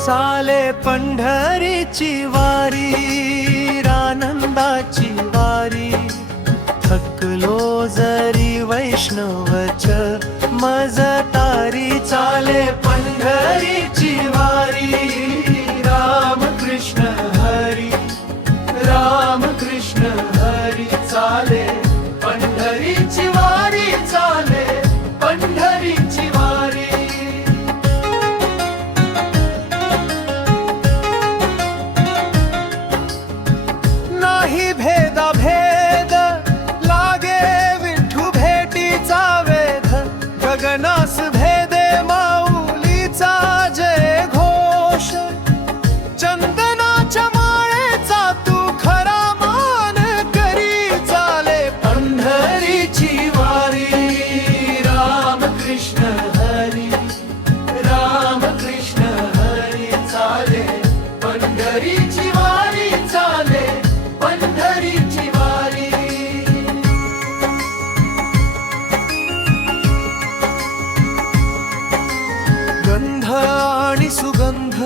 चाले पंढरीची वारी, आनंदाची वारी, थकलो जरी वैष्णवच मज तारी। चाले पंढरीची वारी, राम कृष्ण हरी, राम कृष्ण हरी। चाले पंढरीची वारी, चाले पंढरीची वारी। नाही भेदा भेद लागे विठू भेटीचा वेध, गगनास भेदे माऊलीचा जय घोष। चंदनाच्या माळेचा तू खरा मान करी, चाले पंढरीची वारी, राम कृष्ण हरी, राम कृष्ण हरी। चाले पंढरीची वारी, चाले पंढरीची वारी। गंध आणि सुगंध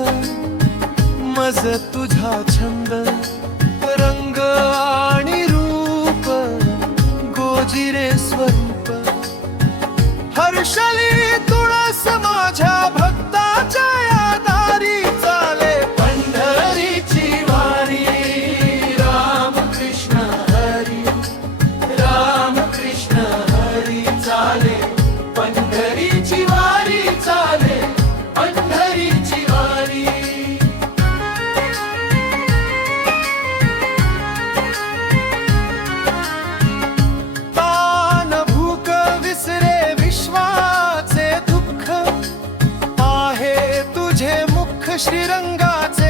मज तुझा छंद, रंग आणि रूप गोजिरे स्वरूप। हर्षली तुळस माझ्या भक्ताच्या या दारी, चाले पंढरीची वारी, राम कृष्ण हरी, राम कृष्ण हरी। चाले पंढरीची वारी, चाले पंढरीची वारी। तान भूक विसरे विश्वाचे दुःख, आहे तुझे मुख श्रीरंगाचे